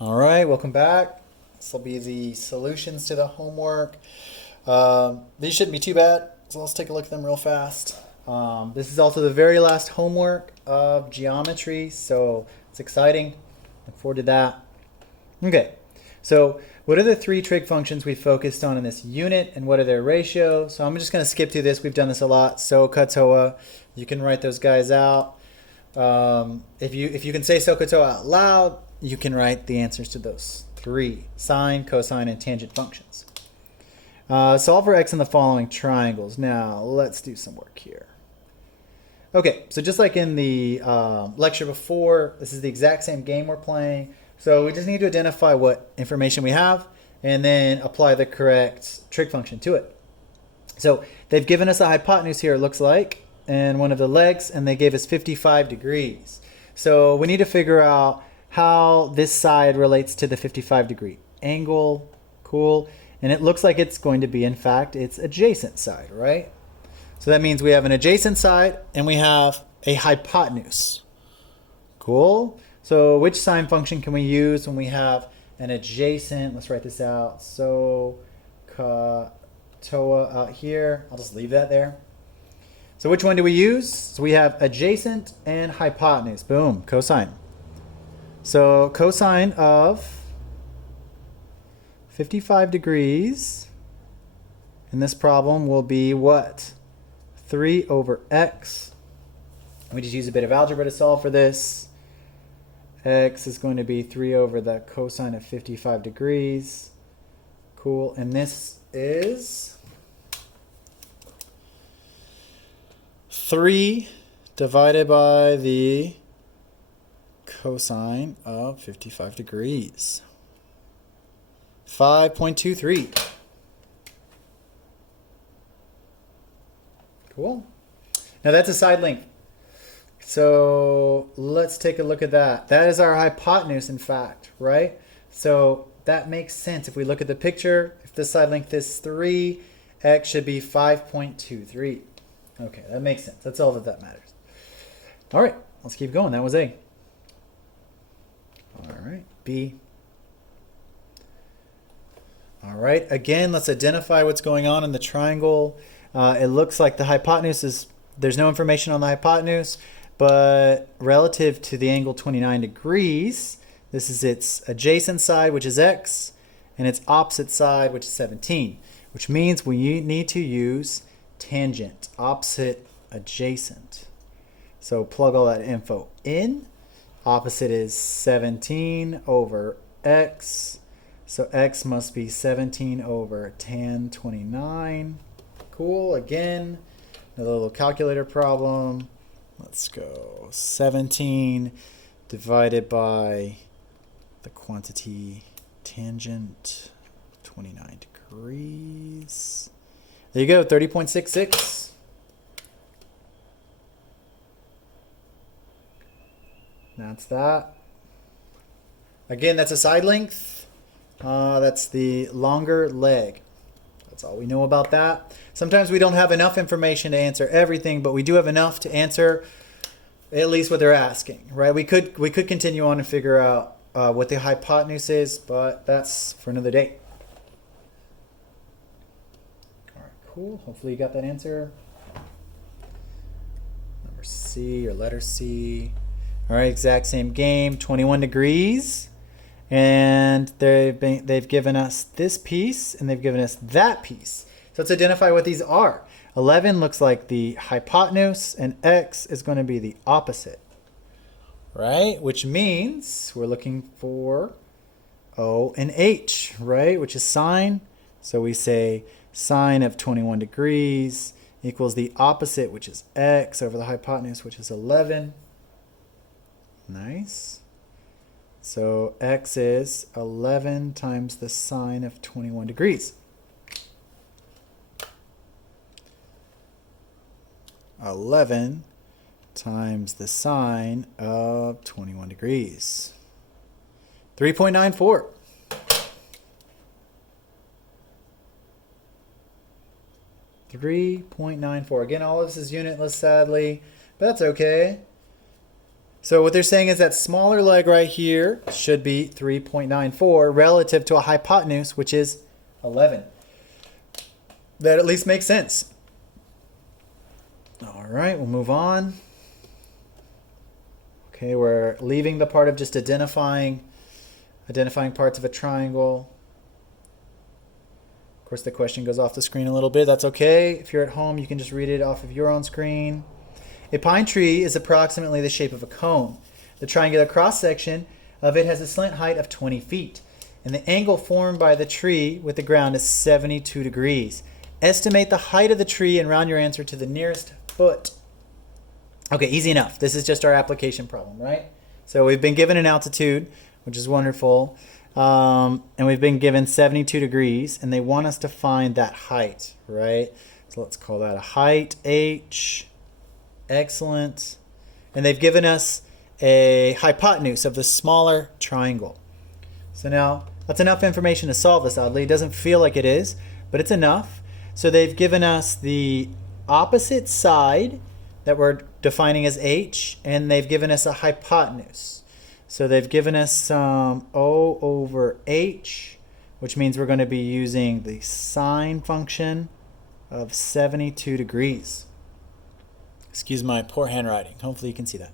All right, welcome back. This will be the solutions to the homework. These shouldn't be too bad, so let's take a look at them real fast. This is also the very last homework of geometry, so it's exciting. Look forward to that. Okay, so what are the three trig functions we focused on in this unit, and what are their ratios? So I'm just going to skip through this. We've done this a lot. SOHCAHTOA, you can write those guys out. If you can say SOHCAHTOA out loud, you can write the answers to those three: sine, cosine, and tangent functions. Solve for x in the following triangles. Now let's do some work here. Okay, so just like in the lecture before, this is the exact same game we're playing. So we just need to identify what information we have and then apply the correct trig function to it. So they've given us a hypotenuse here, it looks like, and one of the legs, and they gave us 55 degrees. So we need to figure out how this side relates to the 55-degree angle. Cool. And it looks like it's going to be, in fact, its adjacent side, right? So that means we have an adjacent side and we have a hypotenuse. Cool. So which sine function can we use when we have an adjacent? Let's write this out. So SOHCAHTOA out here. I'll just leave that there. So which one do we use? So we have adjacent and hypotenuse. Boom, cosine. So cosine of 55 degrees in this problem will be what? 3 over x. We just use a bit of algebra to solve for this. X is going to be 3 over the cosine of 55 degrees. Cool. And this is 3 divided by the cosine of 55 degrees. 5.23. Cool. Now that's a side length. So let's take a look at that. That is our hypotenuse, in fact, right? So that makes sense. If we look at the picture, if the side length is 3, x should be 5.23. Okay, that makes sense. That's all that matters. All right, let's keep going. That was A. All right, B. All right, again, let's identify what's going on in the triangle. It looks like the hypotenuse is, there's no information on the hypotenuse, but relative to the angle 29 degrees, this is its adjacent side, which is x, and its opposite side, which is 17, which means we need to use tangent, opposite, adjacent. So plug all that info in. Opposite is 17 over x. So x must be 17 over tan 29. Cool. Again, another little calculator problem. Let's go. 17 divided by the quantity tangent 29 degrees. There you go, 30.66. That's that. Again, that's a side length. That's the longer leg. That's all we know about that. Sometimes we don't have enough information to answer everything, but we do have enough to answer at least what they're asking, right? We could continue on and figure out what the hypotenuse is, but that's for another day. All right, cool. Hopefully you got that answer. Number C or letter C. All right, exact same game, 21 degrees. And they've given us this piece and they've given us that piece. So let's identify what these are. 11 looks like the hypotenuse and x is going to be the opposite, right? Which means we're looking for O and H, right? Which is sine. So we say sine of 21 degrees equals the opposite, which is x, over the hypotenuse, which is 11. Nice. So x is 11 times the sine of 21 degrees. 11 times the sine of 21 degrees. 3.94. .94. Again, all of this is unitless, sadly, but that's okay. So what they're saying is that smaller leg right here should be 3.94 relative to a hypotenuse, which is 11. That at least makes sense. All right, we'll move on. Okay, we're leaving the part of just identifying parts of a triangle. Of course, the question goes off the screen a little bit. That's okay. If you're at home, you can just read it off of your own screen. A pine tree is approximately the shape of a cone. The triangular cross-section of it has a slant height of 20 feet, and the angle formed by the tree with the ground is 72 degrees. Estimate the height of the tree and round your answer to the nearest foot. Okay, easy enough. This is just our application problem, right? So we've been given an altitude, which is wonderful, and we've been given 72 degrees, and they want us to find that height, right? So let's call that a height, H. Excellent. And they've given us a hypotenuse of the smaller triangle. So now, that's enough information to solve this, oddly. It doesn't feel like it is, but it's enough. So they've given us the opposite side that we're defining as H, and they've given us a hypotenuse. So they've given us some O over H, which means we're going to be using the sine function of 72 degrees. Excuse my poor handwriting. Hopefully you can see that.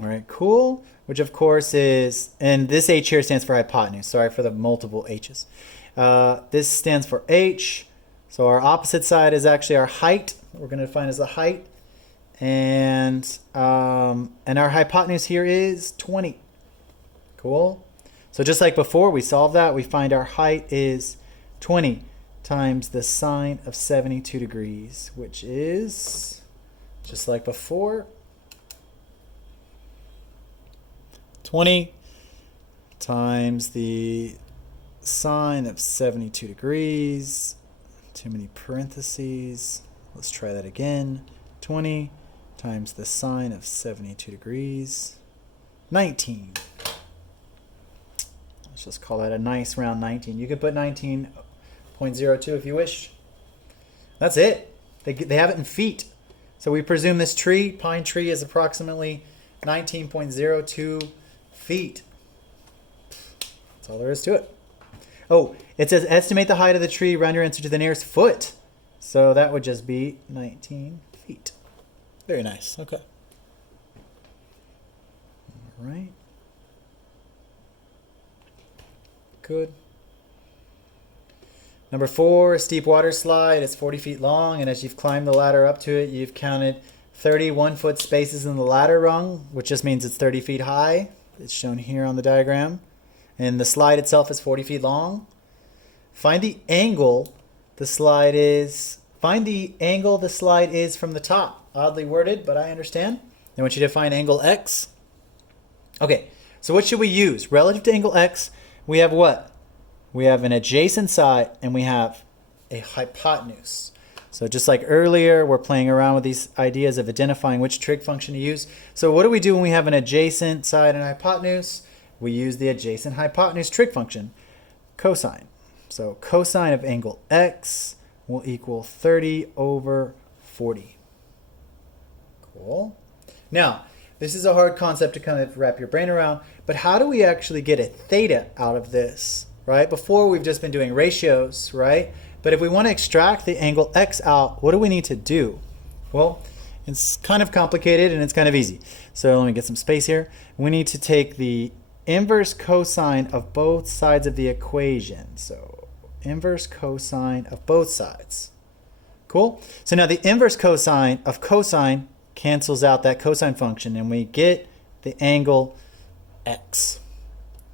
All right, cool. Which of course is, and this H here stands for hypotenuse. Sorry for the multiple H's. This stands for H. So our opposite side is actually our height. We're going to define as the height. And our hypotenuse here is 20. Cool. So just like before, we solve that. We find our height is 20 times the sine of 72 degrees, which is, just like before, 20 times the sine of 72 degrees. Too many parentheses. Let's try that again. 20 times the sine of 72 degrees. 19. Let's just call that a nice round 19. You could put 19.02 if you wish. That's it. They have it in feet. So we presume this tree, pine tree, is approximately 19.02 feet. That's all there is to it. Oh, it says estimate the height of the tree, round your answer to the nearest foot. So that would just be 19 feet. Very nice. Okay. All right. Good. Number 4, a steep water slide. It's 40 feet long, and as you've climbed the ladder up to it, you've counted 30 1-foot spaces in the ladder rung, which just means it's 30 feet high. It's shown here on the diagram. And the slide itself is 40 feet long. Find the angle the slide is. Find the angle the slide is from the top. Oddly worded, but I understand. I want you to find angle X. Okay, so what should we use? Relative to angle X, we have what? We have an adjacent side and we have a hypotenuse. So just like earlier, we're playing around with these ideas of identifying which trig function to use. So what do we do when we have an adjacent side and hypotenuse? We use the adjacent hypotenuse trig function, cosine. So cosine of angle X will equal 30 over 40. Cool. Now, this is a hard concept to kind of wrap your brain around, but how do we actually get a theta out of this, right? Before we've just been doing ratios, right? But if we want to extract the angle X out, what do we need to do? Well, it's kind of complicated and it's kind of easy. So let me get some space here. We need to take the inverse cosine of both sides of the equation. So inverse cosine of both sides. Cool? So now the inverse cosine of cosine cancels out that cosine function and we get the angle X.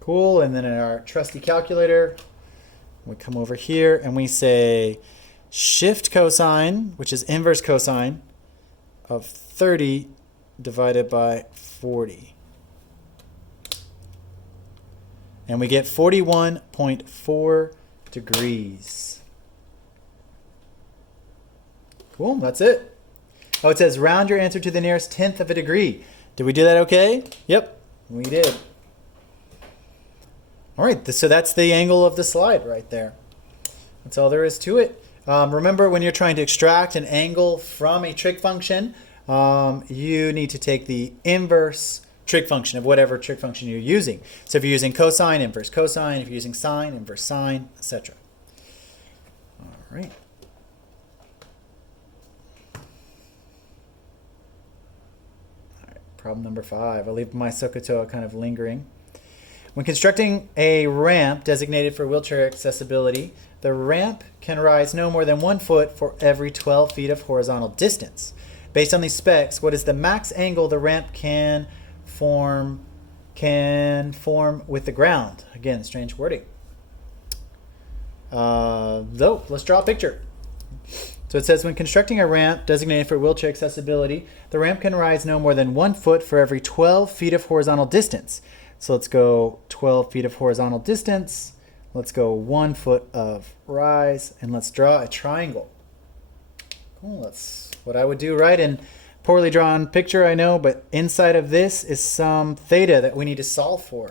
Cool, and then in our trusty calculator, we come over here and we say shift cosine, which is inverse cosine, of 30 divided by 40. And we get 41.4 degrees. Cool, that's it. Oh, it says round your answer to the nearest tenth of a degree. Did we do that okay? Yep, we did. All right, so that's the angle of the slide right there. That's all there is to it. Remember, when you're trying to extract an angle from a trig function, you need to take the inverse trig function of whatever trig function you're using. So if you're using cosine, inverse cosine. If you're using sine, inverse sine, etc. All right. Problem number 5. I'll leave my SOHCAHTOA kind of lingering. When constructing a ramp designated for wheelchair accessibility, the ramp can rise no more than 1 foot for every 12 feet of horizontal distance. Based on these specs, what is the max angle the ramp can form with the ground? Again, strange wording. Let's draw a picture. So it says when constructing a ramp designated for wheelchair accessibility, the ramp can rise no more than 1 foot for every 12 feet of horizontal distance. So let's go 12 feet of horizontal distance. Let's go 1 foot of rise, and let's draw a triangle. Cool, that's what I would do, right? And poorly drawn picture, I know, but inside of this is some theta that we need to solve for.